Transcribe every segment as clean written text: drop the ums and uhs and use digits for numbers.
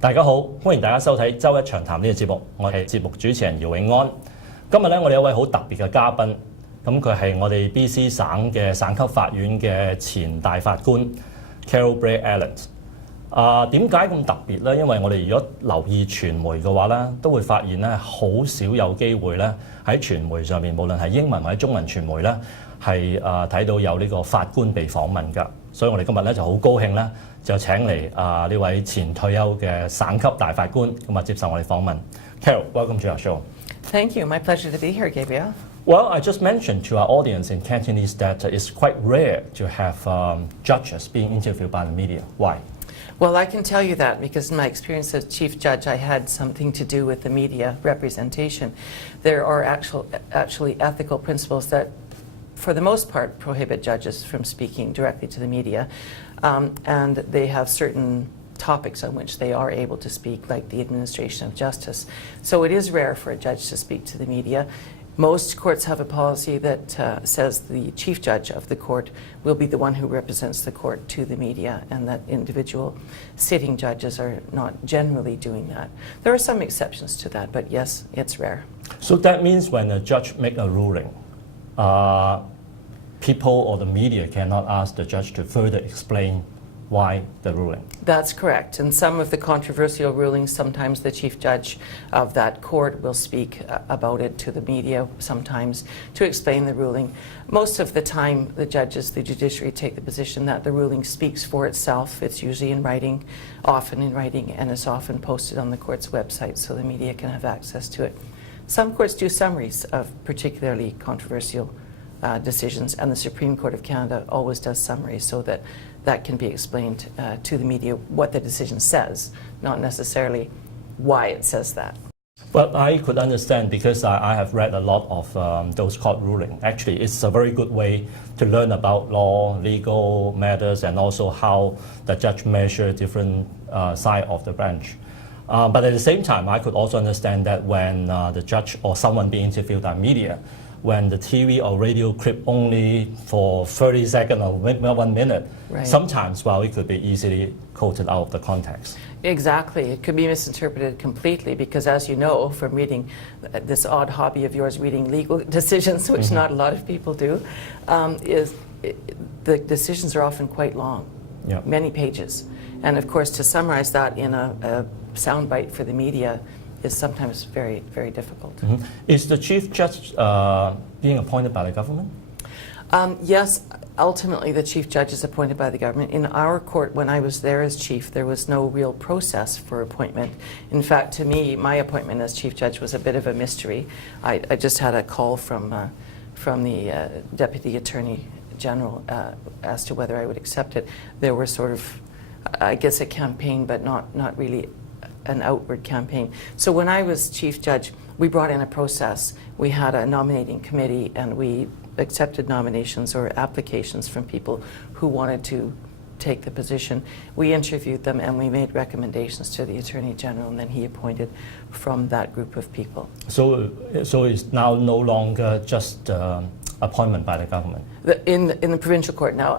大家好，歡迎大家收睇周一長談呢個節目，我係節目主持人姚永安。今日咧，我哋有一位好特別嘅嘉賓，咁佢係我哋 BC 省嘅省級法院嘅前大法官 Gabriel Yiu。點解咁特別咧？因為我哋如果留意傳媒嘅話咧，都會發現咧，好少有機會咧喺傳媒上面，無論係英文或者中文傳媒咧，係睇到有呢個法官被訪問㗎。所以我哋今日咧就好高興咧，就請嚟呢位前退休嘅省級大法官咁啊接受我哋訪問。Carol, welcome to our show. Thank you. My pleasure to be here, Gabriel. Well, I just mentioned to our audience in Cantonese that it's quite rare to have judges being interviewed by the media. Why? Well, I can tell you that because in my experience as Chief Judge, I had something to do with the media representation. There are actually ethical principles that, for the most part, prohibit judges from speaking directly to the media, and they have certain topics on which they are able to speak, like the administration of justice. So it is rare for a judge to speak to the media. Most courts have a policy that says the chief judge of the court will be the one who represents the court to the media, and that individual sitting judges are not generally doing that. There are some exceptions to that, but yes, it's rare. So that means when a judge makes a ruling, people or the media cannot ask the judge to further explain why the ruling. That's correct. And some of the controversial rulings, sometimes the chief judge of that court will speak about it to the media, sometimes to explain the ruling. Most of the time, the judges, the judiciary, take the position that the ruling speaks for itself. It's usually in writing, often in writing, and it's often posted on the court's website so the media can have access to it. Some courts do summaries of particularly controversial decisions, and the Supreme Court of Canada always does summaries so that that can be explained to the media what the decision says, not necessarily why it says that. But I could understand because I have read a lot of those court rulings. Actually, it's a very good way to learn about law, legal matters, and also how the judge measures different side of the branch. But at the same time, I could also understand that when the judge or someone being interviewed by media, when the TV or radio clip only for 30 seconds or 1 minute, right. Sometimes, well, it could be easily quoted out of the context. Exactly. It could be misinterpreted completely because, as you know, from reading this odd hobby of yours, reading legal decisions, which not a lot of people do, the decisions are often quite long, many pages. And of course, to summarize that in a soundbite for the media is sometimes very, very difficult. Is the chief judge being appointed by the government? Yes, ultimately the chief judge is appointed by the government. In our court, when I was there as chief, there was no real process for appointment. In fact, to me, my appointment as chief judge was a bit of a mystery. I just had a call from the Deputy Attorney General as to whether I would accept it. There was sort of, I guess, a campaign, but not really an outward campaign. So when I was chief judge, we brought in a process. We had a nominating committee, and we accepted nominations or applications from people who wanted to take the position. We interviewed them, and we made recommendations to the Attorney General, and then he appointed from that group of people. So it's now no longer just appointment by the government? In the provincial court now,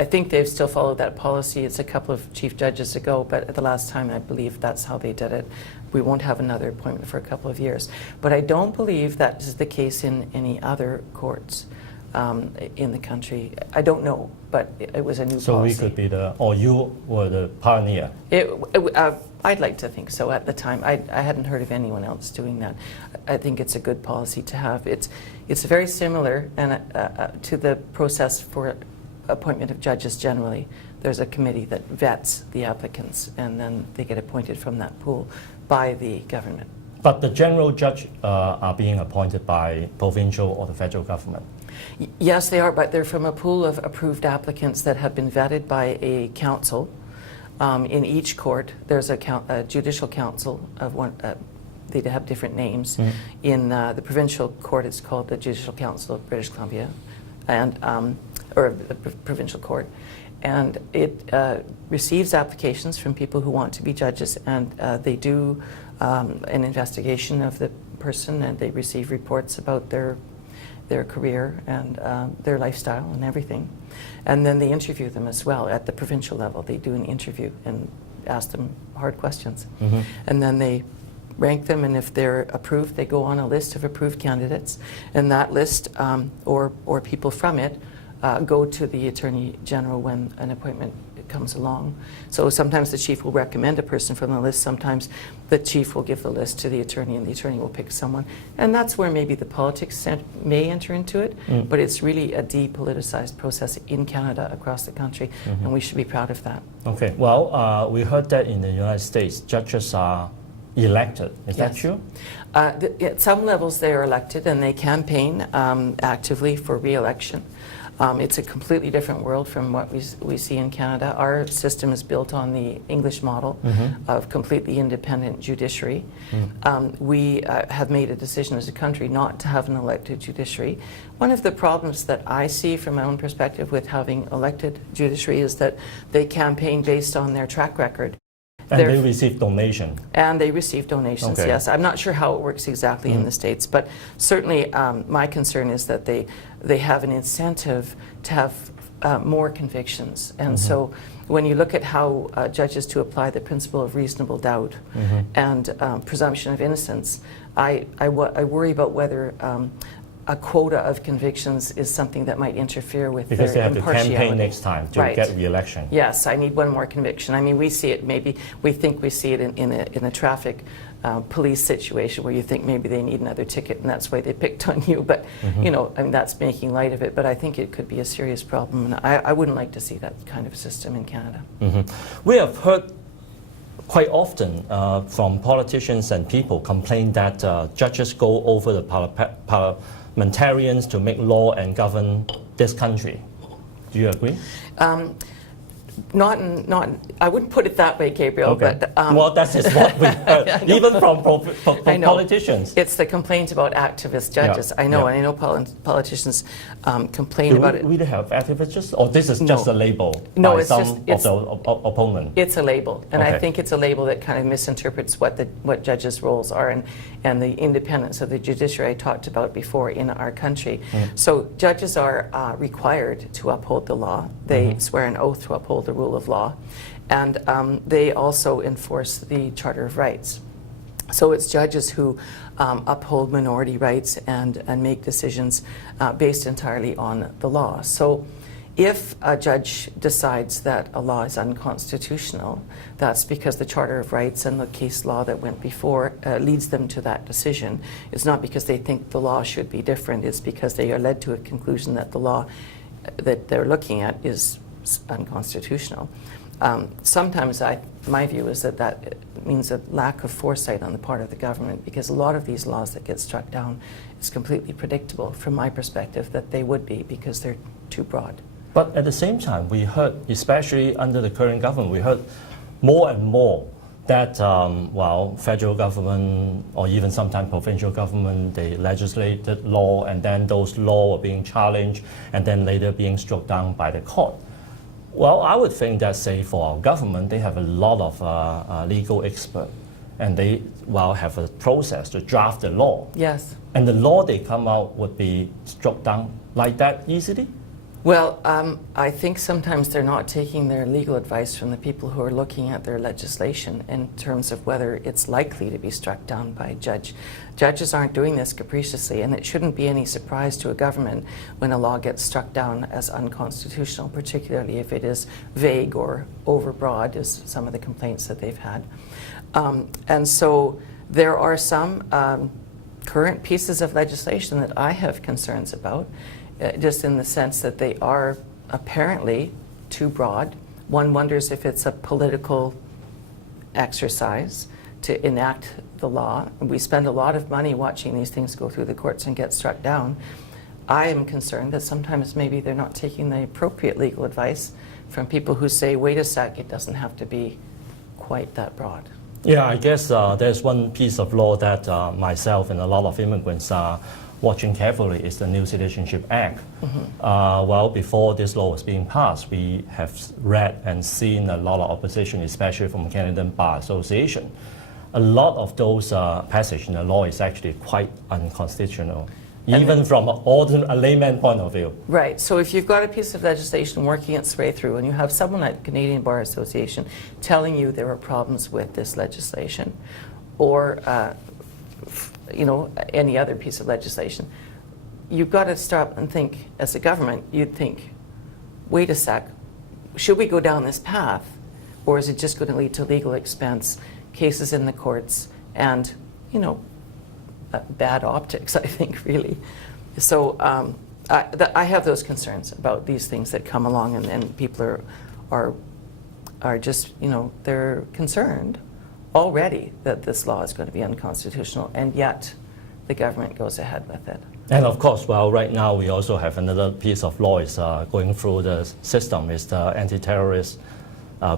I think they've still followed that policy. It's a couple of chief judges ago, but at the last time, I believe that's how they did it. We won't have another appointment for a couple of years. But I don't believe that is the case in any other courts in the country. I don't know, but it was a new policy. So we could be or you were the pioneer? I'd like to think so at the time. I hadn't heard of anyone else doing that. I think it's a good policy to have. It's very similar to the process for appointment of judges generally. There's a committee that vets the applicants, and then they get appointed from that pool by the government. But the general judge are being appointed by provincial or the federal government? Yes, they are, but they're from a pool of approved applicants that have been vetted by a council. In each court, there's a judicial council of one. They have different names. In the provincial court, it's called the Judicial Council of British Columbia, and or the provincial court, and it receives applications from people who want to be judges, and they do an investigation of the person, and they receive reports about their career and their lifestyle and everything, and then they interview them as well at the provincial level. They do an interview, and ask them hard questions. And then they rank them, and if they're approved, they go on a list of approved candidates, and that list or people from it go to the Attorney General when an appointment comes along. So sometimes the chief will recommend a person from the list, sometimes the chief will give the list to the attorney and the attorney will pick someone. And that's where maybe the politics may enter into it, but it's really a depoliticized process in Canada, across the country, and we should be proud of that. Okay, well, we heard that in the United States, judges are elected. Is that true? At some levels they are elected and they campaign actively for re-election. It's a completely different world from what we see in Canada. Our system is built on the English model of completely independent judiciary. We have made a decision as a country not to have an elected judiciary. One of the problems that I see from my own perspective with having elected judiciary is that they campaign based on their track record. And they receive donation. And they receive donations, okay. Yes. I'm not sure how it works exactly in the States, but certainly my concern is that they have an incentive to have more convictions. And so when you look at how judges to apply the principle of reasonable doubt and presumption of innocence, I worry about whether a quota of convictions is something that might interfere with because their they have to impartiality. campaign next time to get re-election. Yes, I need one more conviction. I mean, we see it, maybe we think we see it in a traffic police situation where you think maybe they need another ticket and that's why they picked on you. But, you know, I mean, that's making light of it. But I think it could be a serious problem. And I wouldn't like to see that kind of system in Canada. We have heard quite often from politicians and people complain that judges go over the parliamentarians to make law and govern this country. Do you agree? Not, I wouldn't put it that way, Gabriel, but... well, that is what we heard, even from politicians. It's the complaint about activist judges. I know, and I know politicians complain about it. Do we really have activists, or this is just a label by some of the opponent? It's a label, and I think it's a label that kind of misinterprets what judges' roles are and the independence of the judiciary I talked about before in our country. So judges are required to uphold the law. They swear an oath to uphold the rule of law, and they also enforce the Charter of Rights. So it's judges who uphold minority rights and make decisions based entirely on the law. So if a judge decides that a law is unconstitutional, that's because the Charter of Rights and the case law that went before leads them to that decision. It's not because they think the law should be different, it's because they are led to a conclusion that the law that they're looking at is unconstitutional. Sometimes my view is that means a lack of foresight on the part of the government, because a lot of these laws that get struck down, it's completely predictable from my perspective that they would be, because they're too broad. But at the same time, we heard, especially under the current government, we heard more and more that well, federal government or even sometimes provincial government, they legislated law, and then those laws were being challenged and then later being struck down by the court. Well, I would think that, say, for our government, they have a lot of legal experts, and they have a process to draft the law. Yes. And the law they come out would be struck down like that easily? Well, I think sometimes they're not taking their legal advice from the people who are looking at their legislation in terms of whether it's likely to be struck down by a judge. Judges aren't doing this capriciously, and it shouldn't be any surprise to a government when a law gets struck down as unconstitutional, particularly if it is vague or overbroad, as some of the complaints that they've had. And so there are some current pieces of legislation that I have concerns about, just in the sense that they are apparently too broad. One wonders if it's a political exercise to enact the law. We spend a lot of money watching these things go through the courts and get struck down. I am concerned that sometimes maybe they're not taking the appropriate legal advice from people who say, wait a sec, it doesn't have to be quite that broad. Yeah, I guess there's one piece of law that myself and a lot of immigrants are watching carefully is the New Citizenship Act. Well, before this law was being passed, we have read and seen a lot of opposition, especially from Canadian Bar Association. A lot of those passages in the law is actually quite unconstitutional. even from a layman point of view. Right. So if you've got a piece of legislation working its way through and you have someone at Canadian Bar Association telling you there are problems with this legislation or, any other piece of legislation, you've got to stop and think, as a government, you'd think, wait a sec, should we go down this path or is it just going to lead to legal expense, cases in the courts, and, bad optics, I think, really. So I have those concerns about these things that come along, and people are just, they're concerned already that this law is going to be unconstitutional, and yet the government goes ahead with it. And of course, right now we also have another piece of law is going through the system is the anti-terrorist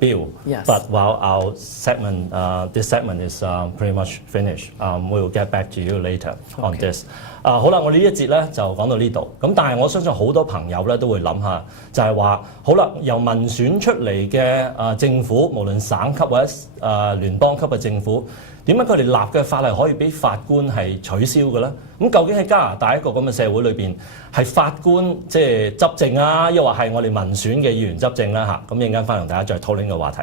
bill. Yes. But while our segment, this segment is pretty much finished, we'll get back to you later on this. 好啦，我哋呢一節咧就講到呢度。咁但係我相信好多朋友咧都會諗下，就係話好啦，由民選出嚟嘅政府，無論省級或者聯邦級嘅政府，點解佢哋立嘅法例可以俾法官係取消嘅咧？咁究竟喺加拿大一個咁嘅社會裏邊，係法官即係執政啊，抑或係我哋民選嘅議員執政啦？嚇，咁一陣間翻同大家再討論呢個話題。